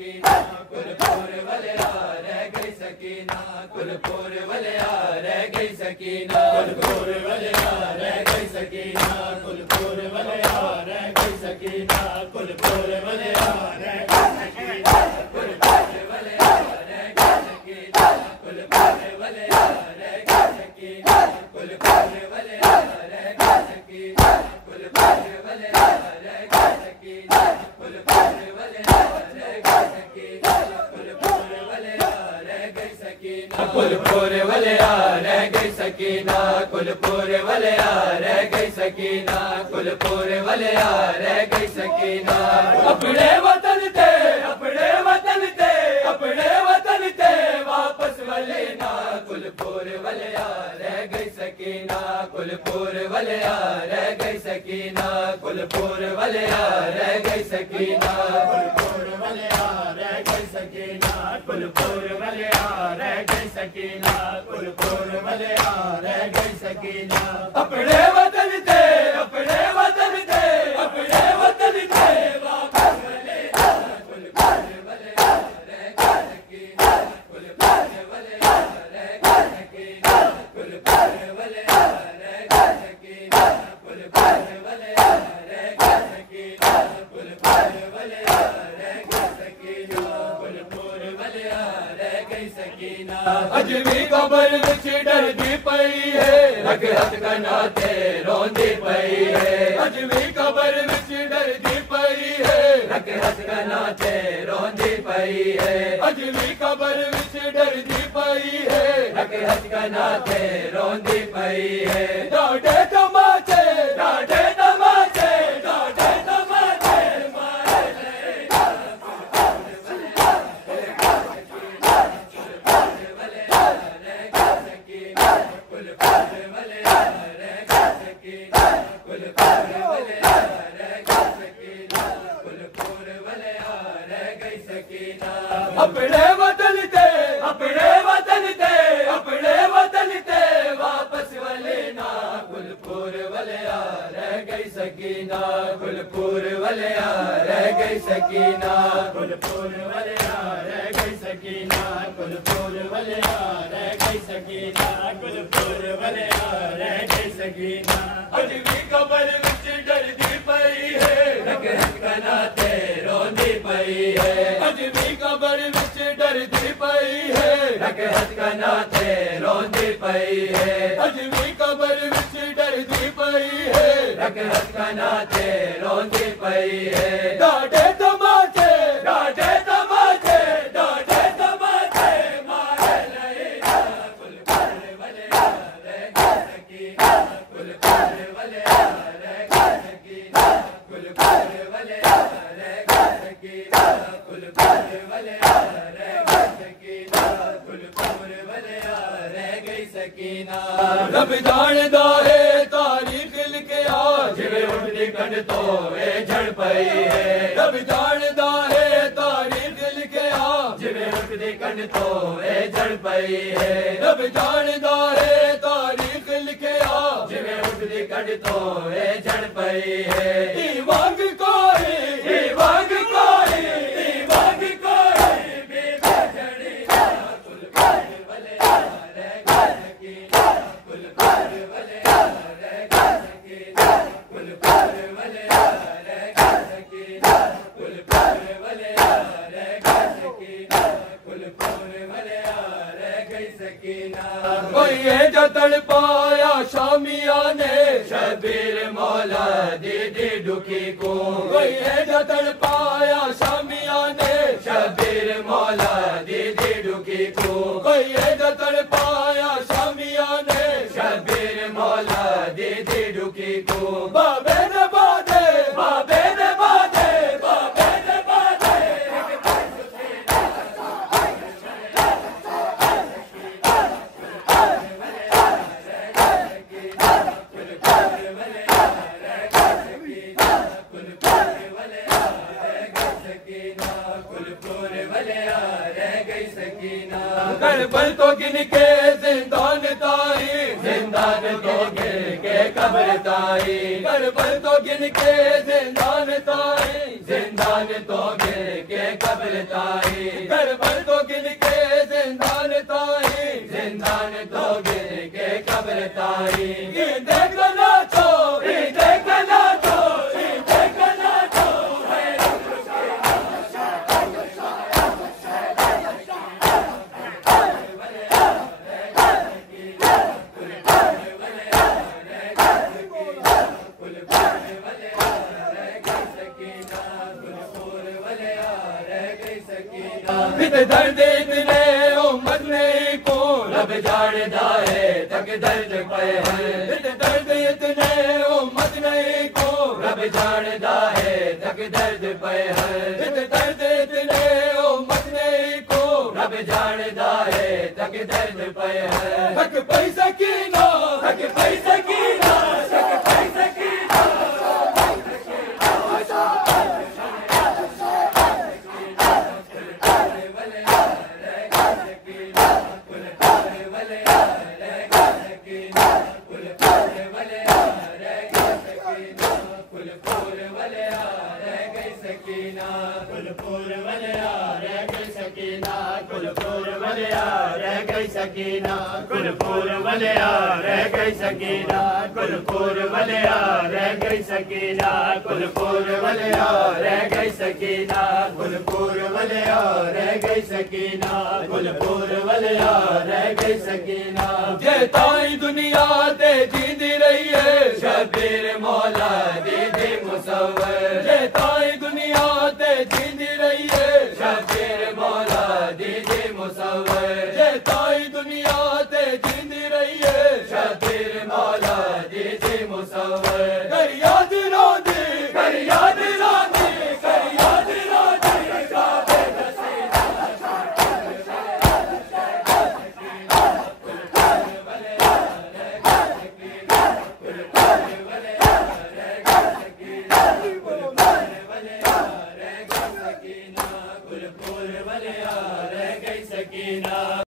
सकीना कुलपुर वलिया रह गई सकीना कुलपुर वलिया रह गई सकीना कुलपुर वलिया रह गई सकीना कुलपुर वलिया रह गई सकीना कुलपुर वलिया रह गई सकीना कुलपुर वलिया रह गई सकीना कुलपुर वलिया रह गई सकीना कुलपुर वलिया रह गई सकीना कुलपुर वलिया रह गई सकीना कुलपुर वलिया रह गई सकीना कुलपुर वलिया रह गई सकीना कुलपुर वलिया रह गई सकीना कुलपुर वलिया रह गई सकीना कुलपुर वलिया रह गई सकीना अपने वतन थे वापस वलेना कुलपुर वलिया रह गई सकीना कुलपुर वलिया रह गई सकीना कुलपुर वलिया रह गई सकीना कुलपुर वलिया रह गई सकीना कुलपुर वलिया रह गई सकीना कुलपुर वलिया रह गई सकीना अपने वतन थे वापस वलेना कुलपुर वलिया रह गई सकीना कुलपुर वलिया रह गई सकीना कुलपुर वलिया रह गई सकीना कुलपुर वलिया रह गई सकीना कुलपुर वलिया रह गई सकीना कुलपुर वलिया रह गई सकीना अज भी कबर विच डरदी पई है रग रग कनाते रोंदी पई है अज भी कबर विच डरदी पई है रग रग कनाते रोंदी पई है अज भी कबर विच डरदी पई है रग रग कनाते रोंदी पई है डाडे तमाचे डाडे तमाचे डाडे तमाचे मारे लेना कुलपुर वलिया रह गई सकीना कुलपुर वलिया रह गई सकीना कुलपुर वलिया रह गई सकीना अपने वतन थे वापस वलेना कुलपुर वलिया रह गई सकीना कुलपुर वलिया रह गई सकीना कुलपुर वलिया रह गई सकीना कुलपुर वलिया रह गई सकीना कुलपुर वलिया रह गई सकीना अज भी कबर विच डरदी पई है रग रग कनाते रोंदी पई है अज भी कबर विच डरदी पई है रग रग कनाते रोंदी पई है अज भी कबर विच डरदी पई है रग रग कनाते रोंदी पई है डाडे तमाचे डाडे तमाचे डाडे तमाचे मारे लेना कुलपुर वलिया रह गई सकीना कुलपुर वलिया रह गई सकीना कुलपुर वलिया रह गई सकीना कुलपुर वलिया रह गई सकीना कुलपुर वलिया रह गई सकीना रब जानदा है तारीख लिखे आ जिवे उठदी कंड तो वे झड़ पई है रब जानदा है तारीख लिखे आ जिवे उठदी कंड तो वे झड़ पई है रब जानदा है तारीख लिखे आ जिवे उठदी कंड तो वे झड़ पई है ई वांग कोई बेबे झड़ी ना कुलपुर वलिया रह गई सकीना कुलपुर वलिया रह गई सकीना कुलपुर वलिया रह गई सकीना कुलपुर वलिया रह गई सकीना कुलपुर वलिया रह गई सकीना कोई है जो तड़पाया शामिया ने शबीर मौला दीदी दुखी को कोई है जो तड़पाया शामिया ने शबीर मौला दीदी दुखी को कोई है जो तड़पाया शामिया ने शबीर मौला दीदी दुखी को बाबे ने बादे बाबे ने बादे बाबे ने बादे कुलपुर वलिया रह गई सकीना करबल तो गिन के जिंदान ताई जिंदान तो गिन के कब्र ताई, करबल तो गिन के जिंदान ताई, जिंदान तो गिन के कब्र ताई, करबल तो गिन के जिंदान ताई, जिंदान तो गिन के कब्र ताई। देखो नाचो, देखो नाचो, देखो नाचो, दर्द इतने उम्मत नहीं को रब जानदा है तक दर्द पे है, दर्द इतने उम्मत नहीं को रब जानदा है तक दर्द पे है, दर्द इतने उम्मत नहीं को रब जानदा है तक दर्द पे है। हक पैसा की ना, हक पैसा की ना, हक पैसा की ना, सकीना गुलपुर वलिया रह गई सकीना, गुलपुर वलिया रह गई सकीना, गुलपुर वलिया रह गई सकीना, गुलपुर वलिया रह गई सकीना, गुलपुर वलिया रह गई सकीना। जे ताई दुनिया ते जींदी रही है शबीर मौला दीदी मुसव्वर, जे ताई दुनिया ते जींदी रही है शबीर मौला दीदी मुसव्वर, जे ताई दुनिया ते जींदी रही है शबीर मौला दीदी मुसव्वर।